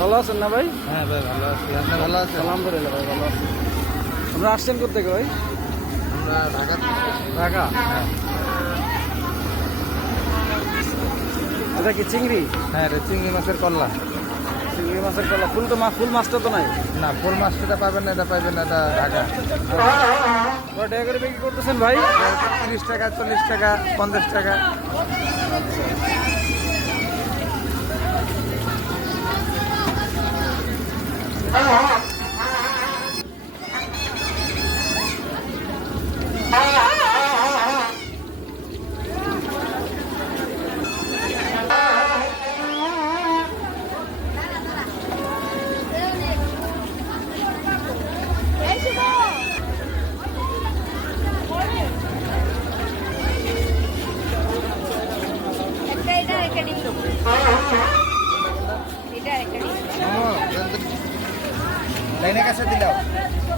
ভালো আছেন না ভাই? হ্যাঁ ভাই ভালো আছি। আপনি ভালো আছেন? আলহামদুলিল্লাহ ভাই ভালো আছি। আমরা আসছেন কোথেকে ভাই? আমরা ঢাকা ঢাকা? এটা কি চিংড়ি? হ্যাঁ রে চিংড়ি মাছের কল্লা চিংড়ি মাছের কলা। ফুল তো ফুল মাছটা তো নাই? না ফুল মাছটা পাবেন না এটা পাবেন না এটা ঢাকা। টাকা করে বিক্রি করতেছেন ভাই? তিরিশ টাকা চল্লিশ টাকা পঞ্চাশ টাকা। লাইনে কাছে দিলাও একটা